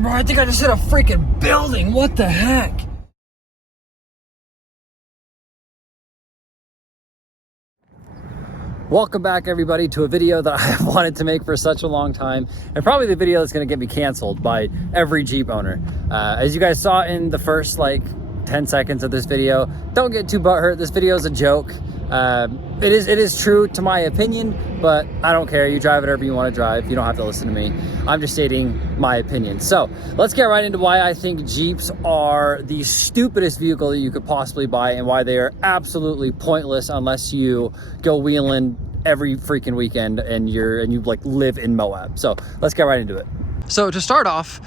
man, bro. I think I just hit a freaking building. What the heck? Welcome back, everybody, to a video that I have wanted to make for such a long time, and probably the video that's going to get me canceled by every Jeep owner. As you guys saw in the first 10 seconds of this video, don't get too butthurt. This video is a joke. It is true to my opinion, but I don't care. You drive whatever you want to drive. You don't have to listen to me. I'm just stating my opinion. So let's get right into why I think Jeeps are the stupidest vehicle that you could possibly buy, and why they are absolutely pointless unless you go wheeling every freaking weekend and you live in Moab. So let's get right into it. So to start off,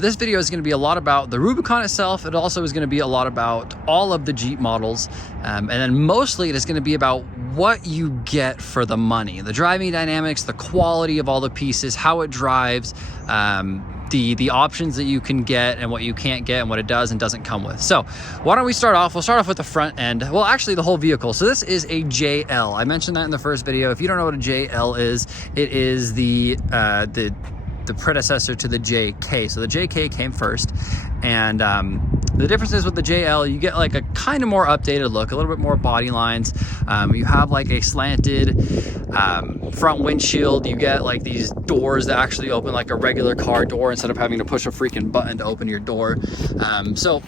this video is going to be a lot about the Rubicon itself. It also is going to be a lot about all of the Jeep models. And then mostly it is going to be about what you get for the money, the driving dynamics, the quality of all the pieces, how it drives, the options that you can get and what you can't get and what it does and doesn't come with. So why don't we start off? We'll start off with the front end. Well, actually the whole vehicle. So this is a JL. I mentioned that in the first video. If you don't know what a JL is, it is the predecessor to the JK. So the JK came first, and the difference is with the JL, you get a kind of more updated look, a little bit more body lines. You have a slanted front windshield. You get these doors that actually open like a regular car door instead of having to push a freaking button to open your door. So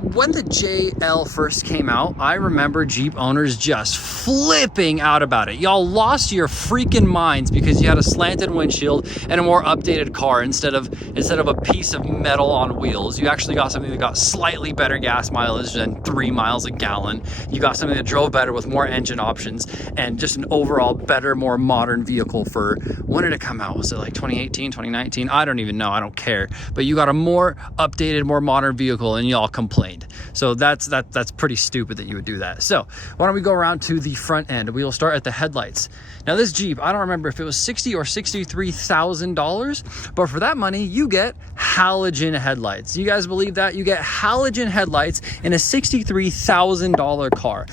when the JL first came out, I remember Jeep owners just flipping out about it. Y'all lost your freaking minds because you had a slanted windshield and a more updated car instead of a piece of metal on wheels. You actually got something that got slightly better gas mileage than 3 miles a gallon. You got something that drove better with more engine options and just an overall better, more modern vehicle for, when did it come out? Was it 2018, 2019? I don't even know. I don't care. But you got a more updated, more modern vehicle and y'all complained. So that's pretty stupid that you would do that. So why don't we go around to the front end? We will start at the headlights. Now this Jeep, I don't remember if it was $60,000 or $63,000, but for that money you get halogen headlights. You guys believe that? You get halogen headlights in a $63,000 car,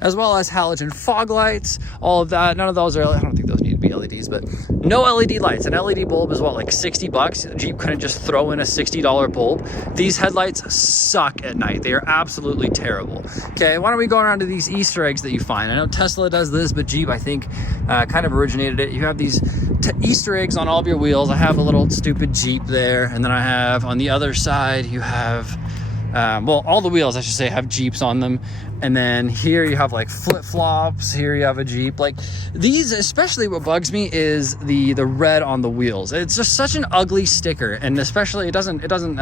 as well as halogen fog lights, all of that. None of those are, I don't think those need to be LEDs, but no LED lights. An LED bulb is what, $60? Jeep couldn't just throw in a $60 bulb. These headlights suck at night. They are absolutely terrible. Okay, why don't we go around to these Easter eggs that you find? I know Tesla does this, but Jeep, I think, kind of originated it. You have these Easter eggs on all of your wheels. I have a little stupid Jeep there, and then I have on the other side, you have well, all the wheels, I should say, have Jeeps on them. And then here you have flip-flops. Here you have a Jeep. These, especially what bugs me is the red on the wheels. It's just such an ugly sticker, and especially it doesn't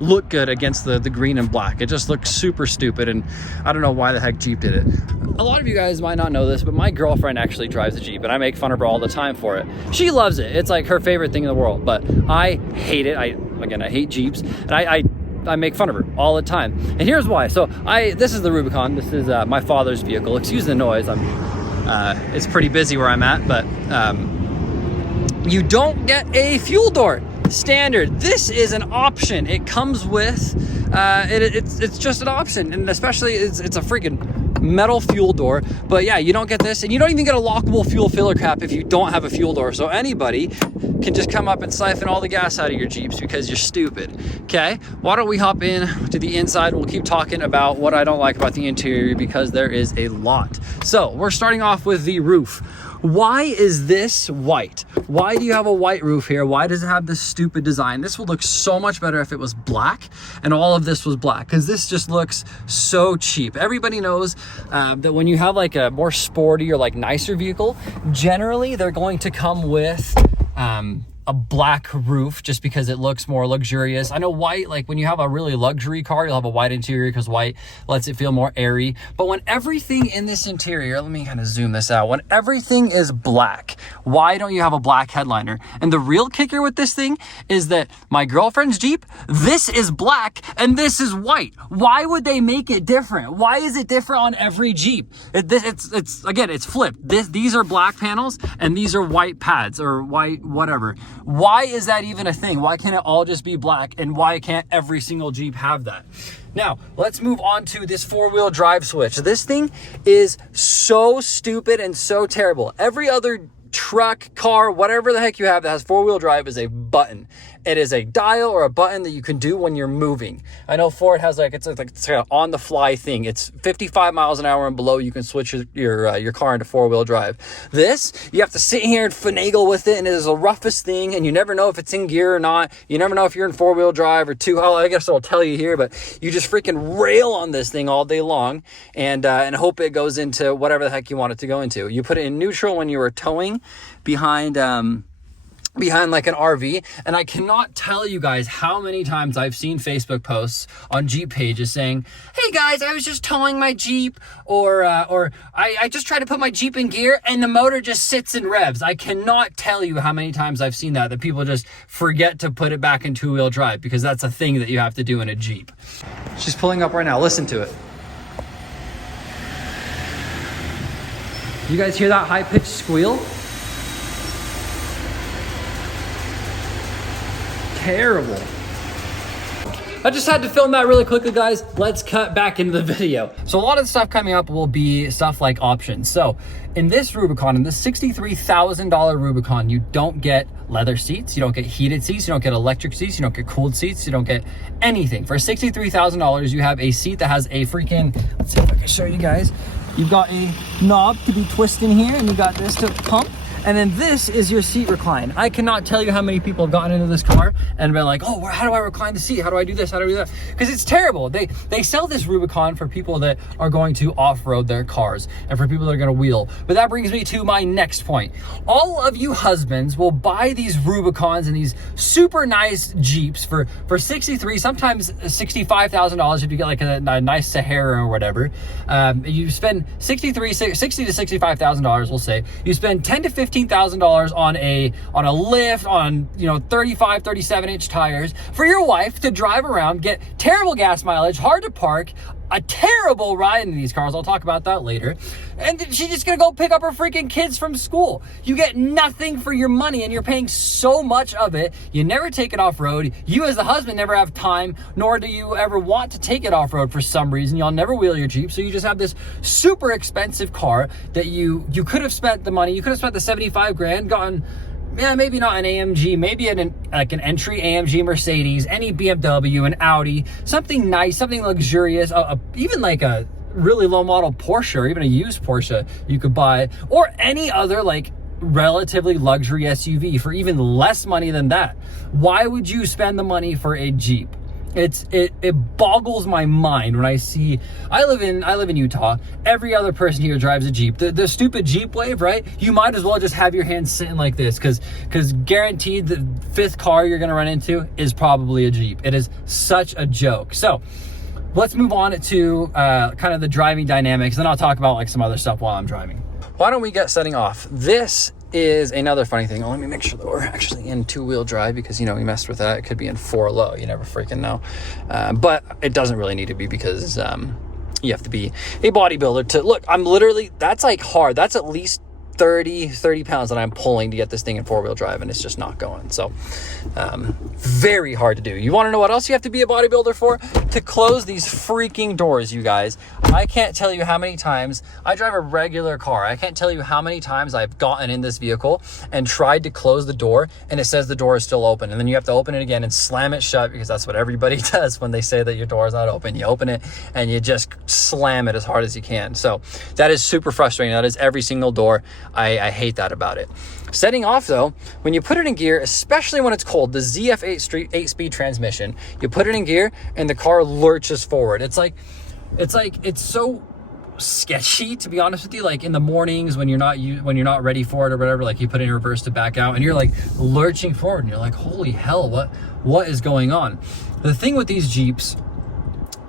look good against the green and black. It just looks super stupid, and I don't know why the heck Jeep did it. A lot of you guys might not know this, but my girlfriend actually drives a Jeep, and I make fun of her all the time for it. She loves it. It's her favorite thing in the world, but I hate it. I hate Jeeps, and I make fun of her all the time, and here's why. So this is the Rubicon. This is my father's vehicle. Excuse the noise. It's pretty busy where I'm at, but you don't get a fuel door standard. This is an option. It comes with it's just an option, and especially it's a freaking metal fuel door. But yeah, you don't get this, and you don't even get a lockable fuel filler cap if you don't have a fuel door. So anybody can just come up and siphon all the gas out of your Jeeps because you're stupid. Okay, why don't we hop in to the inside? We'll keep talking about what I don't like about the interior, because there is a lot. So we're starting off with the roof. Why is this white? Why do you have a white roof here? Why does it have this stupid design? This would look so much better if it was black and all of this was black, because this just looks so cheap. Everybody knows that when you have a more sporty or nicer vehicle, generally they're going to come with a black roof just because it looks more luxurious. I know white, when you have a really luxury car, you'll have a white interior because white lets it feel more airy. But when everything in this interior, let me kind of zoom this out. When everything is black, why don't you have a black headliner? And the real kicker with this thing is that my girlfriend's Jeep, this is black and this is white. Why would they make it different? Why is it different on every Jeep? It's flipped. These are black panels and these are white pads or white whatever. Why is that even a thing? Why can't it all just be black, and why can't every single Jeep have that? Now, let's move on to this four-wheel drive switch. This thing is so stupid and so terrible. Every other truck, car, whatever the heck you have that has four-wheel drive is a button. It is a dial or a button that you can do when you're moving. I know Ford has it's an on the fly thing. It's 55 miles an hour and below. You can switch your car into 4-wheel drive. This, you have to sit here and finagle with it, and it is the roughest thing, and you never know if it's in gear or not. You never know if you're in 4-wheel drive or 2. I guess I'll tell you here, but you just freaking rail on this thing all day long and hope it goes into whatever the heck you want it to go into. You put it in neutral when you are towing behind like an RV. And I cannot tell you guys how many times I've seen Facebook posts on Jeep pages saying, hey guys, I was just towing my Jeep, or I just tried to put my Jeep in gear and the motor just sits and revs. I cannot tell you how many times I've seen that people just forget to put it back in 2-wheel drive, because that's a thing that you have to do in a Jeep. She's pulling up right now. Listen to it. You guys hear that high-pitched squeal? Terrible. I just had to film that really quickly, guys. Let's cut back into the video. So a lot of the stuff coming up will be stuff like options. So in this Rubicon, in this $63,000 Rubicon, you don't get leather seats, you don't get heated seats, you don't get electric seats, you don't get cooled seats, you don't get anything. For $63,000, you have a seat that has a freaking, let's see if I can show you guys. You've got a knob to be twisting here, and you got this to pump. And then this is your seat recline. I cannot tell you how many people have gotten into this car and been like, oh, how do I recline the seat? How do I do this? How do I do that? Because it's terrible. They sell this Rubicon for people that are going to off-road their cars and for people that are going to wheel. But that brings me to my next point. All of you husbands will buy these Rubicons and these super nice Jeeps for $63,000, sometimes $65,000 if you get like a nice Sahara or whatever. You spend $60,000 to $65,000, we'll say. You spend $10,000 to $15,000 on a lift, on 35, 37-inch tires for your wife to drive around, get terrible gas mileage, hard to park, a terrible ride in these cars. I'll talk about that later. And she's just gonna go pick up her freaking kids from school. You get nothing for your money, and you're paying so much of it. You never take it off-road. You as the husband never have time, nor do you ever want to take it off-road for some reason. Y'all never wheel your Jeep, so you just have this super expensive car that you could have spent the money. You could have spent the 75 grand, gotten, yeah, maybe not an AMG, maybe an entry AMG Mercedes, any BMW, an Audi, something nice, something luxurious, even like a really low model Porsche, or even a used Porsche you could buy, or any other like relatively luxury SUV for even less money than that. Why would you spend the money for a Jeep? It boggles my mind when I see, I live in Utah. Every other person here drives a Jeep. The stupid Jeep Wave, right? You might as well just have your hands sitting like this, because guaranteed the 5th car you're gonna run into is probably a Jeep. It is such a joke. So let's move on to kind of the driving dynamics, then I'll talk about like some other stuff while I'm driving. Why don't we get setting off? This is another funny thing. Let me make sure that we're actually in 2-wheel drive, because we messed with that. It could be in 4 low. You never freaking know. But it doesn't really need to be, because you have to be a bodybuilder to look. I'm literally, that's like hard. That's at least 30 pounds that I'm pulling to get this thing in 4-wheel drive, and it's just not going. So very hard to do. You want to know what else you have to be a bodybuilder for? To close these freaking doors, you guys. I can't tell you how many times I drive a regular car. I can't tell you how many times I've gotten in this vehicle and tried to close the door, and it says the door is still open, and then you have to open it again and slam it shut, because that's what everybody does when they say that your door is not open. You open it and you just slam it as hard as you can. So that is super frustrating. That is every single door. I hate that about it. Setting off though, when you put it in gear, especially when it's cold, the ZF 8-speed transmission, you put it in gear and the car lurches forward. It's so sketchy, to be honest with you. Like in the mornings when you're not ready for it or whatever, like you put it in reverse to back out and you're like lurching forward and you're like, holy hell, what is going on? The thing with these Jeeps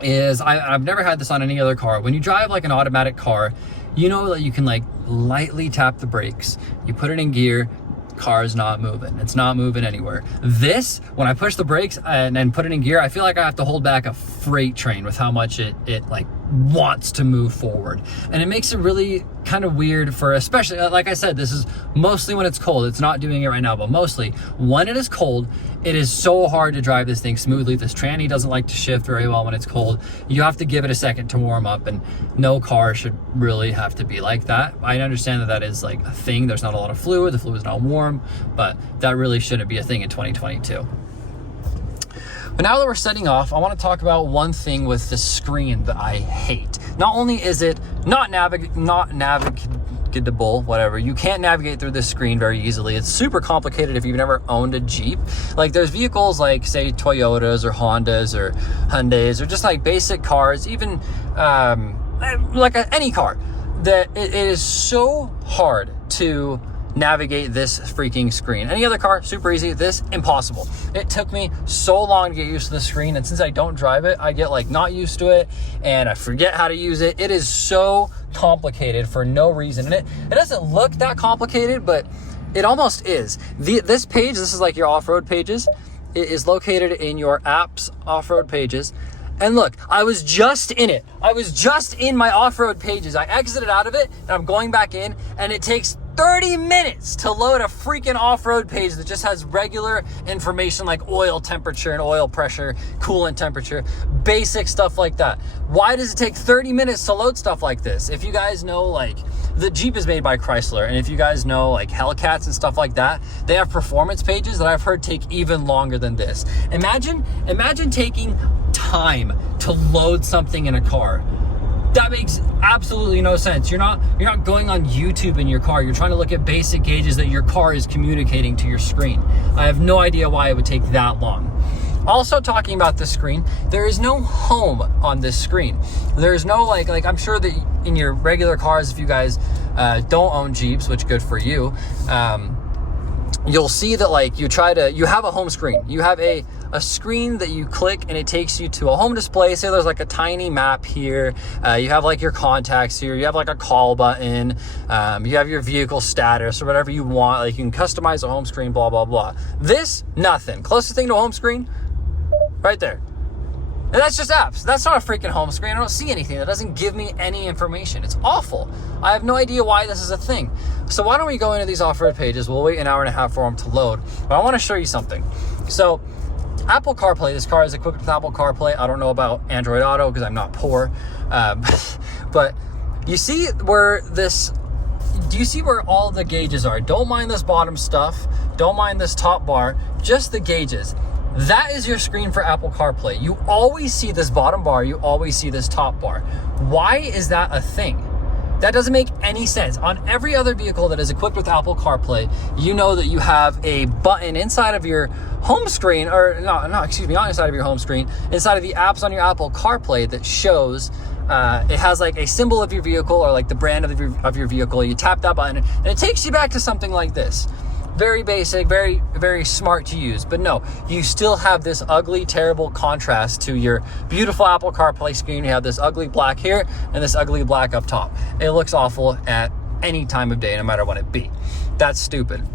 is, I've never had this on any other car. When you drive like an automatic car, you know that you can like lightly tap the brakes. You put it in gear, car is not moving. It's not moving anywhere. This, when I push the brakes and put it in gear, I feel like I have to hold back a freight train with how much it like wants to move forward. And it makes it really kind of weird for, especially, like I said, this is mostly when it's cold. It's not doing it right now, but mostly when it is cold, it is so hard to drive this thing smoothly. This tranny doesn't like to shift very well when it's cold. You have to give it a second to warm up, and no car should really have to be like that. I understand that is like a thing. There's not a lot of fluid. The fluid is not warm, but that really shouldn't be a thing in 2022. But now that we're setting off, I want to talk about one thing with the screen that I hate. Not only is it not navigable, whatever, you can't navigate through this screen very easily. It's super complicated if you've never owned a Jeep. Like there's vehicles like say Toyotas or Hondas or Hyundais or just like basic cars, even any car, that it is so hard to navigate this freaking screen. Any other car, super easy. This, impossible. It took me so long to get used to the screen, and since I don't drive it, I get like not used to it and I forget how to use it. It is so complicated for no reason, and it doesn't look that complicated, but it almost is. This page, this is like your off-road pages. It is located in your app's off-road pages. And look, I was just in it. I was just in my off-road pages. I exited out of it and I'm going back in, and it takes 30 minutes to load a freaking off-road page that just has regular information like oil temperature and oil pressure, coolant temperature, basic stuff like that. Why does it take 30 minutes to load stuff like this? If you guys know, like, the Jeep is made by Chrysler, and if you guys know like Hellcats and stuff like that, they have performance pages that I've heard take even longer than this. Imagine taking time to load something in a car. That makes absolutely no sense. You're not going on YouTube in your car. You're trying to look at basic gauges that your car is communicating to your screen. I have no idea why it would take that long. Also, talking about this screen, there is no home on this screen. There's no like I'm sure that in your regular cars, if you guys don't own Jeeps, which good for you, you'll see that like you have a home screen. You have a screen that you click and it takes you to a home display. Say there's like a tiny map here. You have like your contacts here. You have like a call button. You have your vehicle status or whatever you want. Like you can customize a home screen, blah, blah, blah. This, nothing. Closest thing to a home screen, right there. And that's just apps. That's not a freaking home screen. I don't see anything. That doesn't give me any information. It's awful. I have no idea why this is a thing. So why don't we go into these off-road pages? We'll wait an hour and a half for them to load. But I want to show you something. So Apple CarPlay, this car is equipped with Apple CarPlay. I don't know about Android Auto because I'm not poor. But you see where do you see where all the gauges are? Don't mind this bottom stuff. Don't mind this top bar, just the gauges. That is your screen for Apple CarPlay. You always see this bottom bar. You always see this top bar. Why is that a thing? That doesn't make any sense. On every other vehicle that is equipped with Apple CarPlay, you know that you have a button inside of your home screen, or not inside of your home screen, inside of the apps on your Apple CarPlay that shows, it has like a symbol of your vehicle or like the brand of your vehicle. You tap that button and it takes you back to something like this. Very basic, very, very smart to use. But no, you still have this ugly, terrible contrast to your beautiful Apple CarPlay screen. You have this ugly black here and this ugly black up top. It looks awful at any time of day, no matter what it be. That's stupid.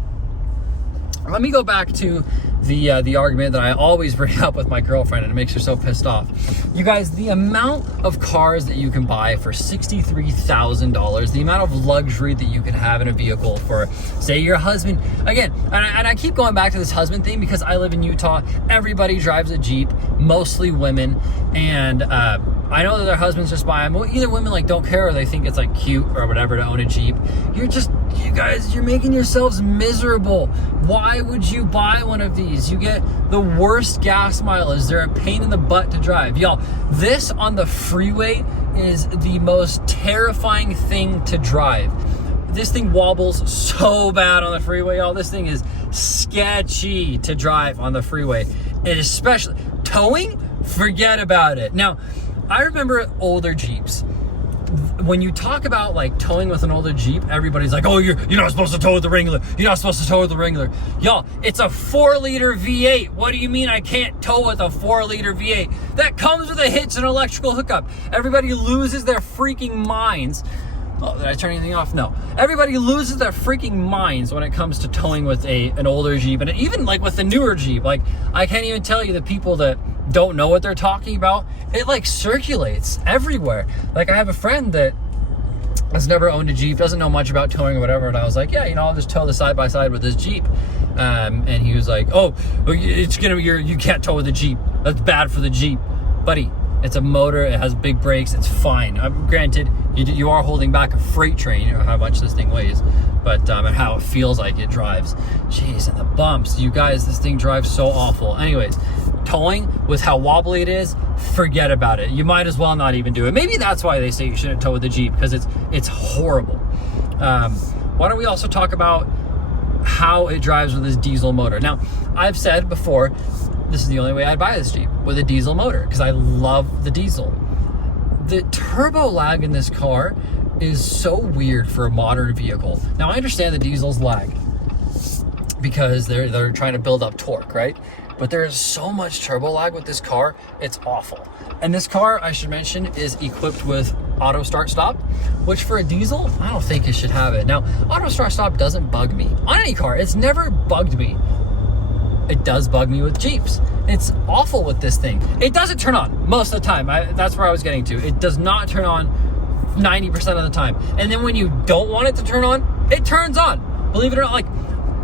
Let me go back to the argument that I always bring up with my girlfriend, and it makes her so pissed off. You guys, the amount of cars that you can buy for $63,000, the amount of luxury that you can have in a vehicle for, say, your husband. Again, and I keep going back to this husband thing because I live in Utah. Everybody drives a Jeep, mostly women, and I know that their husbands just buy them. Well, either women like don't care or they think it's like cute or whatever to own a Jeep. You guys, you're making yourselves miserable. Why would you buy one of these? You get the worst gas mileage. They're a pain in the butt to drive. Y'all, this on the freeway is the most terrifying thing to drive. This thing wobbles so bad on the freeway, y'all. This thing is sketchy to drive on the freeway. And especially towing, forget about it. Now, I remember older Jeeps. When you talk about like towing with an older Jeep, everybody's like, oh, you're not supposed to tow with the Wrangler. You're not supposed to tow with the Wrangler. Y'all, it's a 4-liter V8. What do you mean I can't tow with a 4-liter V8? That comes with a hitch and electrical hookup. Everybody loses their freaking minds. Oh, did I turn anything off? No. Everybody loses their freaking minds when it comes to towing with an older Jeep, and even like with the newer Jeep. Like, I can't even tell you the people that don't know what they're talking about. It like circulates everywhere. Like, I have a friend that has never owned a Jeep, doesn't know much about towing or whatever, and I was like, yeah, I'll just tow the side by side with this Jeep. And he was like, oh, you can't tow with a Jeep. That's bad for the Jeep, buddy. It's a motor. It has big brakes. It's fine. Granted, you are holding back a freight train. You know how much this thing weighs, but and how it feels like it drives. Jeez, and the bumps. You guys, this thing drives so awful. Anyways, towing with how wobbly it is, forget about it. You might as well not even do it. Maybe that's why they say you shouldn't tow with the Jeep, because it's horrible. Why don't we also talk about how it drives with this diesel motor? Now, I've said before, this is the only way I'd buy this Jeep, with a diesel motor, because I love the diesel. The turbo lag in this car is so weird for a modern vehicle. Now, I understand the diesels lag because they're trying to build up torque, right? But there is so much turbo lag with this car, it's awful. And this car, I should mention, is equipped with auto start stop, which for a diesel, I don't think it should have it. Now, auto start stop doesn't bug me on any car. It's never bugged me. It does bug me with Jeeps. It's awful with this thing. It doesn't turn on most of the time. That's where I was getting to. It does not turn on 90% of the time. And then when you don't want it to turn on, it turns on. Believe it or not, like,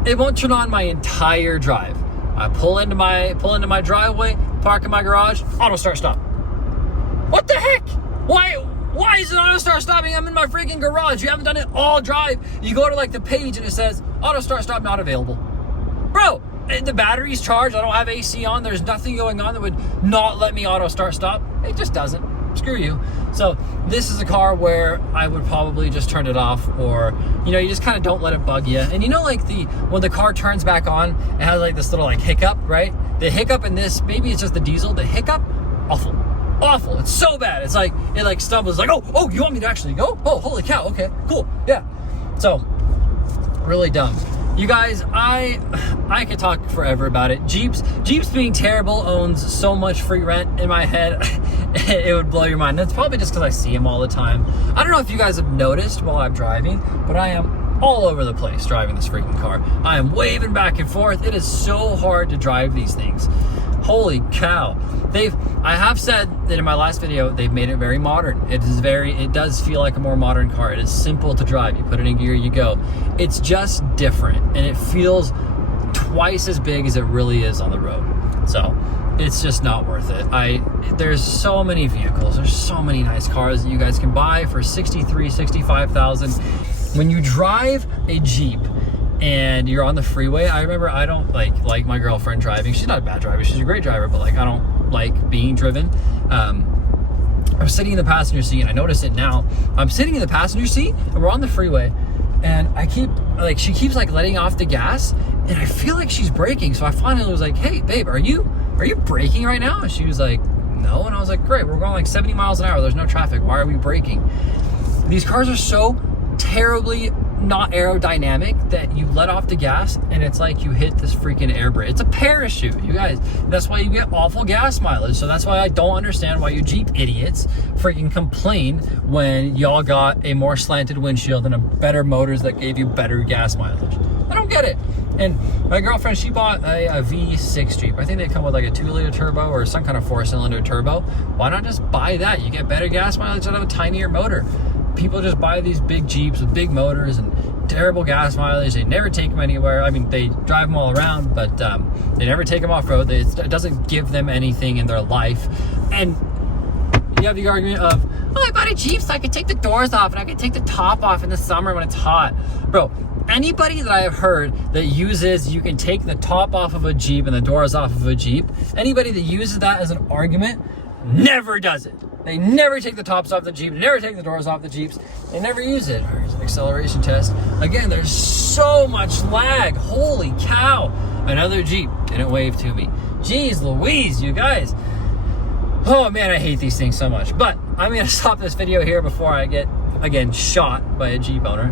it won't turn on my entire drive. I pull into my driveway, park in my garage, auto start stop. What the heck? Why is it auto start stopping? I'm in my freaking garage. You haven't done it all drive. You go to like the page and it says auto start stop not available. Bro, the battery's charged. I don't have AC on. There's nothing going on that would not let me auto start stop. It just doesn't. Screw you. So this is a car where I would probably just turn it off, or, you know, you just kind of don't let it bug you. And you know, like when the car turns back on, it has like this little like hiccup, right? The hiccup in this, maybe it's just the diesel, the hiccup, awful. It's so bad. It's like, it like stumbles, like, oh, you want me to actually go? Oh, holy cow. Okay, cool. Yeah. So really dumb. You guys, I could talk forever about it. Jeeps being terrible owns so much free rent in my head. It would blow your mind. That's probably just because I see them all the time. I don't know if you guys have noticed while I'm driving, but I am all over the place driving this freaking car. I am waving back and forth. It is so hard to drive these things. Holy cow. I have said that in my last video, they've made it very modern. It does feel like a more modern car. It is simple to drive. You put it in gear, you go. It's just different, and it feels twice as big as it really is on the road. So it's just not worth it. There's so many vehicles. There's so many nice cars that you guys can buy for $65,000. When you drive a Jeep and you're on the freeway, I remember I don't like my girlfriend driving. She's not a bad driver. She's a great driver, but like I don't like being driven. I was sitting in the passenger seat, and I notice it now. I'm sitting in the passenger seat and we're on the freeway, and she keeps like letting off the gas, and I feel like she's braking. So I finally was like, hey babe, are you braking right now? And she was like, no. And I was like, great, we're going like 70 miles an hour. There's no traffic. Why are we braking? These cars are so terribly not aerodynamic that you let off the gas and it's like you hit this freaking air brake. It's a parachute, you guys. That's why you get awful gas mileage. So that's why I don't understand why you Jeep idiots freaking complain when y'all got a more slanted windshield and a better motors that gave you better gas mileage. I don't get it. And my girlfriend, she bought a V6 Jeep. I think they come with like a 2-liter turbo or some kind of 4-cylinder turbo. Why not just buy that? You get better gas mileage out of a tinier motor. People just buy these big Jeeps with big motors and terrible gas mileage. They never take them anywhere. I mean, they drive them all around, but they never take them off-road. It doesn't give them anything in their life. And you have the argument of, oh, I bought a Jeep so I could take the doors off and I could take the top off in the summer when it's hot. Bro, anybody that I have heard that uses you can take the top off of a Jeep and the doors off of a Jeep, anybody that uses that as an argument never does it. They never take the tops off the Jeep, never take the doors off the Jeeps. They never use it. Here's an acceleration test. Again, there's so much lag. Holy cow. Another Jeep didn't wave to me. Jeez Louise, you guys. Oh man, I hate these things so much. But I'm gonna stop this video here before I get, again, shot by a Jeep owner.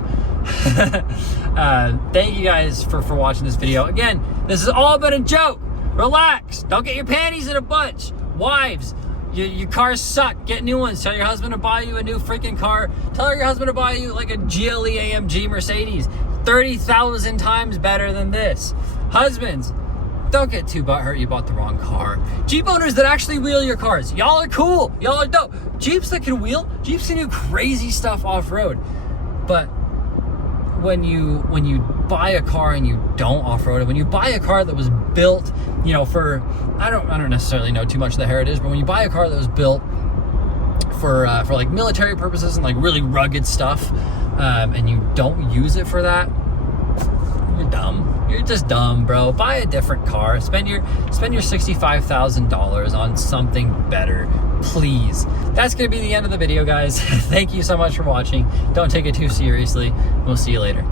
Thank you guys for watching this video. Again, this has all been a joke. Relax. Don't get your panties in a bunch. Wives, your cars suck. Get new ones. Tell your husband to buy you a new freaking car. Tell your husband to buy you like a GLE AMG Mercedes. 30,000 times better than this. Husbands, don't get too butthurt you bought the wrong car. Jeep owners that actually wheel your cars, y'all are cool. Y'all are dope. Jeeps that can wheel, Jeeps can do crazy stuff off-road. But when you buy a car and you don't off-road it, when you buy a car that was built, you know, for, I don't necessarily know too much of the heritage, but when you buy a car that was built for like military purposes and like really rugged stuff, and you don't use it for that, you're dumb. You're just dumb, bro. Buy a different car. Spend your $65,000 on something better, please. That's gonna be the end of the video, guys. Thank you so much for watching. Don't take it too seriously. We'll see you later.